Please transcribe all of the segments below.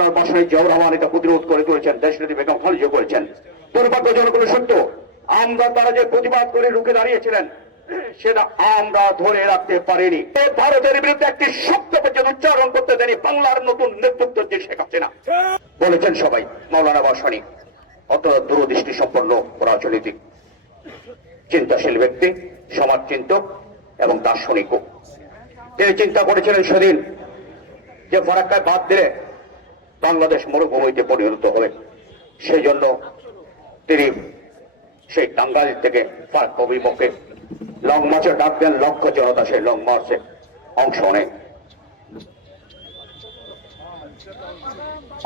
মাওলানা ভাসানী জিয়াউর রহমান এটা প্রতিরোধ করে তুলেছেন, দেশনেত্রী বেগম খালেদা জিয়া করেছেন। দুর্ভাগ্যজনক সত্য, আমরা তারা যে প্রতিবাদ করে রুখে দাঁড়িয়েছিলেন সেটা আমরা ধরে রাখতে পারিনি। ভারতের বিরুদ্ধে একটি শব্দ পর্যন্ত উচ্চারণ করতে দেয়নি বাংলার নতুন নেতৃত্ব যে শেখ হাসিনা। বলেছেন সবাই মাওলানা ভাসানী অত্যন্ত দূরদৃষ্টি সম্পন্ন রাজনৈতিক চিন্তাশীল ব্যক্তি, সমাজ চিন্তক এবং দার্শনিকও। তিনি চিন্তা করেছিলেন সেদিন যে ফারাক্কায় বাদ দিলে বাংলাদেশ মরুভূমিতে পরিণত হবে। সেই জন্য তিনি সেই টাঙ্গাইল থেকে ফারাক্কা অভিমুখে লং মার্চে ডাক দেন। লক্ষ জনতা সেই লং মার্চে অংশ নেয়।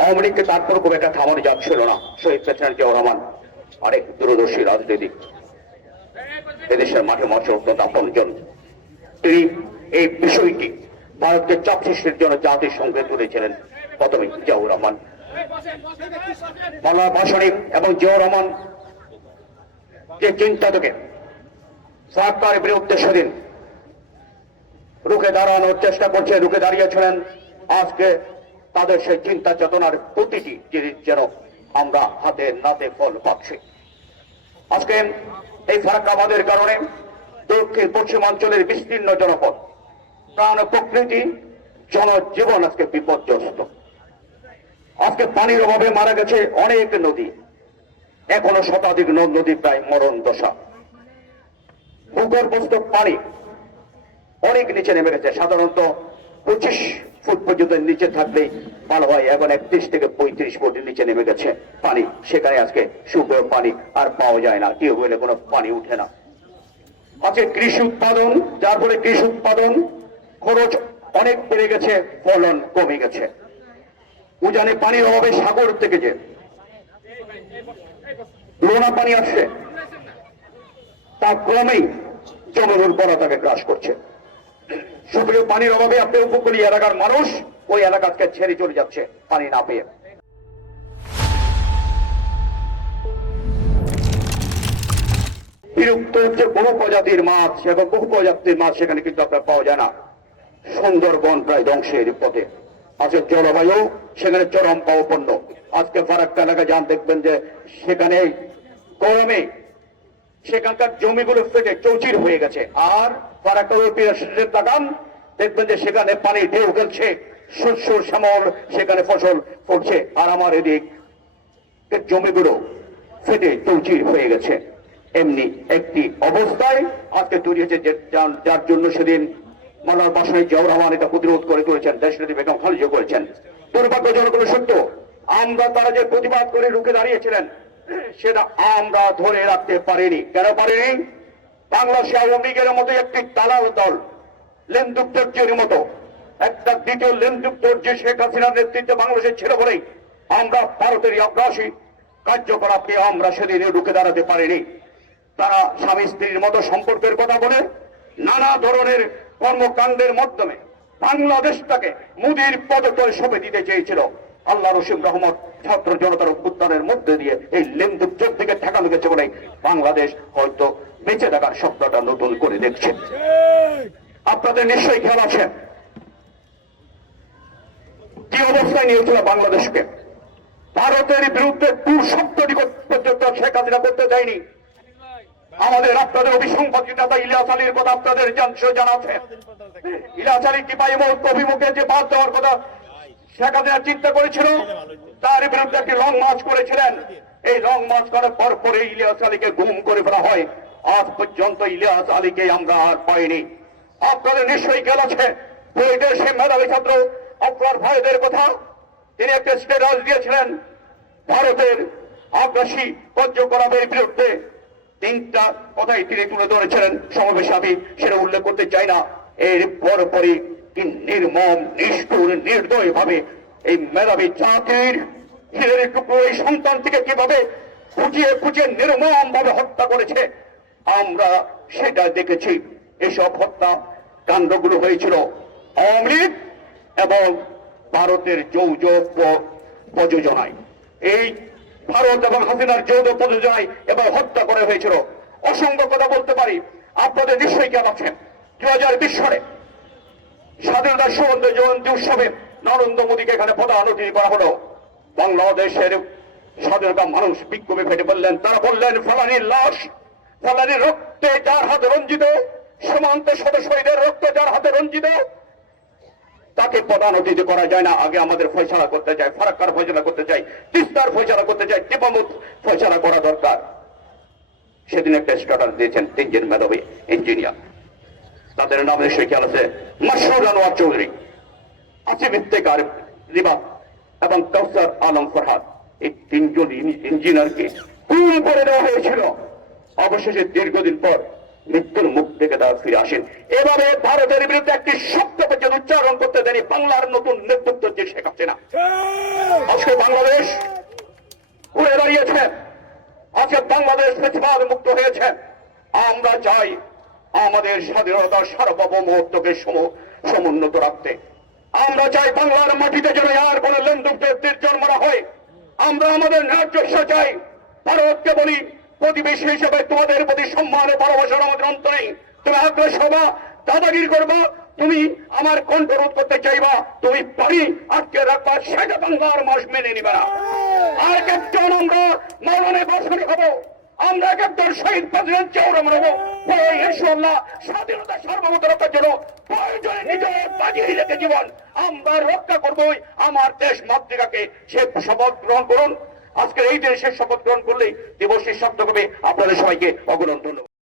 আওয়ামী লীগকে তারপর খুব একটা থামানো যাচ্ছিল না। শহীদ প্রেসিডেন্ট জিয়াউর রহমান আরেক দূরদর্শী রাজনীতিক, এদেশের মাঠে মাঠে অত্যন্ত আপনজন। তিনি এই বিষয়টি ভারতকে চাপ সৃষ্টির জন্য জাতিসংঘে তুলেছিলেন। প্রথমে জিয়াউর রহমান, মাওলানা ভাসানী এবং জিয়াউর রহমান যে চিন্তা থেকে সরকারের বিরুদ্ধে সেদিন রুখে দাঁড়ানোর চেষ্টা করছে, রুখে দাঁড়িয়েছিলেন। আজকে তাদের সেই চিন্তা চেতনার প্রতিটি জিনিস যেন আমরা হাতে নাতে ফল পাচ্ছি। আজকে এই ফারাক্কাবাদের কারণে দক্ষিণ পশ্চিমাঞ্চলের বিস্তীর্ণ জনপদ, প্রাণ প্রকৃতি, জনজীবন আজকে বিপর্যস্ত। আজকে পানির অভাবে মারা গেছে অনেক নদী, এখনো শতাধিক নদী প্রায় মরণ দশা। ভূগর্ভস্থ পানি অনেক নিচে নেমে গেছে। সাধারণত 25 ফুট পর্যন্ত নিচে থাকলেই ভালো হয়, এখন 31 থেকে 35 ফুট নিচে নেমে গেছে পানি। সেখানে আজকে সুপেয় পানি আর পাওয়া যায় না, টিউবওয়েলে কোনো পানি উঠে না। আজকে কৃষি উৎপাদন, যার ফলে কৃষি উৎপাদন খরচ অনেক বেড়ে গেছে, ফলন কমে গেছে। উজানে পানির অভাবে সাগর থেকে যে লোনা পানি আসছে তা ক্রমেই জমির উর্বরতাকে গ্রাস করছে। সুপ্রিয়, পানির অভাবে আপনি উপকূলীয় এলাকার মানুষ ওই এলাকাকে ছেড়ে চলে যাচ্ছে পানি না পেয়ে। বিলুপ্ত হচ্ছে বহু প্রজাতির মাছ এবং বহু প্রজাতির মাছ সেখানে কিন্তু আপনার পাওয়া যায় না। সুন্দরবন প্রায় ধ্বংসের পথে। আজকে জলবায়ু সেখানে চরম পাওয়াপন্ন। আজকে ফারাক্কা এলাকা যান, দেখবেন যে সেখানে গরমে সেখানকার জমিগুলো ফেটে চৌচির হয়ে গেছে। আর ফারাক্কা তাকান, দেখবেন যে সেখানে পানি ঢেউ খেলছে, শস্য শ্যামল সেখানে ফসল ফলছে। আর আমার এদিক জমিগুলো ফেটে চৌচির হয়ে গেছে। এমনি একটি অবস্থায় আজকে তৈরি হয়েছে, যার জন্য সেদিন মাওলানা ভাসানী জিয়াউর রহমান এটা প্রতিরোধ করে তুলেছেন, দেশনেত্রী বেগম খালেদা জিয়া করেছেন। দুর্ভাগ্যজনক সত্য, আমরা তারা যে প্রতিবাদ করে রুখে দাঁড়িয়েছিলেন সেটা আমরা ধরে রাখতে পারিনি। কেন পারিনি? বাংলাদেশে আওয়ামী লীগের মতো একটি দালাল দল, লেনদুপ্তর্যের মতো একটা দ্বিতীয় লেনদুপ্তর্য শেখ হাসিনার নেতৃত্বে বাংলাদেশে ছিল বলেই আমরা ভারতের আগ্রাসী কার্যকলাপকে আমরা সেদিন রুখে দাঁড়াতে পারিনি। তারা স্বামী স্ত্রীর মতো সম্পর্কের কথা বলে নানা ধরনের কর্মকাণ্ডের মাধ্যমে বাংলাদেশটাকে মোদির পদতলে সঁপে দিতে চেয়েছিল। আল্লাহ রসিম রহমত ছাত্র জনতার অভ্যুত্থানের মধ্যে দিয়ে এই লেনদুপ্তর থেকে ঠেকানো গেছে বলে বাংলাদেশ হয়তো বেঁচে থাকার স্বপ্নটা নতুন করে দেখছে। আপনাদের নিশ্চয়ই খেয়াল আছে কি অবস্থায় নিয়েছিল বাংলাদেশকে। ভারতের বিরুদ্ধে দূর শব্দটি পর্যন্ত শেখ হাসিনা করতে দেয়নি। আমাদের আপনাদের অভিসংবাদ নেতা ইলিয়াস আলীর কথা আপনাদের জানা আছে। ইলিয়াস আলী কি অভিমুখে যে বাদ দেওয়ার কথা শেখ হাসিনা চিন্তা করেছিল, তার বিরুদ্ধে একটি লং মার্চ করেছিলেন। এই লং মার্চ করার পর পরে ইলিয়াস আলীকে গুম করে ফেলা হয়। আজ পর্যন্ত ইলিয়াস আলীকে আমরা আর পাইনি। আপনাদের নিশ্চয়ই খেয়াল আছে বুয়েটের সে মেধাবী ছাত্র আফরার ভাইদের কথা। তিনি একটা স্ট্যাটাস দিয়েছিলেন ভারতের আগ্রাসী কার্যকলাপের বিরুদ্ধে। 3টা কথাই তিনি তুলে ধরেছিলেন সমাবেশে, আমি সেটা উল্লেখ করতে চাই না। এর পরপরই কি নির্মম, নিষ্ঠুর, নির্দয় ভাবে এই মেধাবী জাতির হীরের টুকরো এই সন্তানটিকে কিভাবে খুঁজিয়ে খুঁজিয়ে নির্মম ভাবে হত্যা করেছে আমরা সেটা দেখেছি। এসব হত্যা কাণ্ডগুলো হয়েছিল আওয়ামী লীগ এবং ভারতের যৌথ প্রযোজনায়। এই ভারত এবং হাসিনার যৌথ প্রযোজনায় এবং হত্যা করা হয়েছিল। অসংখ্য কথা বলতে পারি, আপনাদের নিশ্চয়ই খেয়াল আছে 2020 সালে স্বাধীনতার সুবর্ণ জয়ন্তী উৎসবে নরেন্দ্র মোদীকে এখানে প্রধান অতিথি করা হলো। বাংলাদেশের স্বাধীনতা মানুষ বিক্ষোভে ফেটে বললেন, তারা বললেন ফলানির লাশ, ফলানির রক্তে যার হাতে রঞ্জিত, সীমান্ত শহীদের রক্তে যার হাতে রঞ্জিত, তাকে প্রধান অতিথি করা যায় না। আগে আমাদের ফয়সালা করতে চাই, ফারাক্কার ফয়সালা করতে চাই, তিস্তার ফয়সালা করতে চাই, টিপামুখ ফয়সালা করা দরকার। সেদিন একটা স্টার্টার দিয়েছেন 3 জন মেধাবী ইঞ্জিনিয়ার, তাদের নামে সে খেয়াল আছে মাসরুর আনোয়ার চৌধুরী, আসিফ ইফতেখার রিবা এবং কাউসার আলম ফরহাদ। এই 3 জন ইঞ্জিনিয়ারকে খুন করে দেওয়া হয়েছিল। অবশেষে দীর্ঘদিন পর মৃত্যুর মুখ থেকে তারা ফিরে আসেন। এভাবে ভারতের বিরুদ্ধে একটি শব্দ পর্যন্ত উচ্চারণ করতে দেয়নি বাংলার নতুন নেতৃত্ব যে শেখ হাসিনা। আজকে বাংলাদেশ ঘুরে দাঁড়িয়েছে, আজকে বাংলাদেশ ফেসিবাদ মুক্ত হয়েছে। আমরা চাই আমাদের স্বাধীনতার সার্বভৌমত্বকে সমুন্নত রাখতে। আমরা চাই বাংলার মাটিতে যেন আর কোন লেনদেনের জন্ম না হয়। আমরা আমাদের ন্যায্য চাই। ভারতকে বলি, প্রতিবেশী হিসেবে তোমাদের প্রতি সম্মান ও ভালোবাসার আমাদের অন্তরে। তুমি আগ্রহ হবা, দাদাগিরি করবা, তুমি আমার কণ্ঠ রোধ করতে চাইবা, তুমি পারি আজকে রাখবা, সেটা বাংলার মানুষ মেনে নিবে না। আর একজন আমরা মরণে বসানি হবো, আমরা একজন শহীদ প্রেসিডেন্ট চেয়ার আমরা হবো। ইনশাআল্লাহ স্বাধীনতা সার্বভৌমত্ব রক্ষার জন্য প্রয়োজনে নিজের বাজিয়ে রেখে জীবন আমরা রক্ষা করবোই। আমার দেশ মাতৃকাকে সে শপথ গ্রহণ করুন। আজকের এই দিনে সে শপথ গ্রহণ করলেই দিবসের শব্দ হবে। আপনাদের সবাইকে অগ্রণ ধন্যবাদ।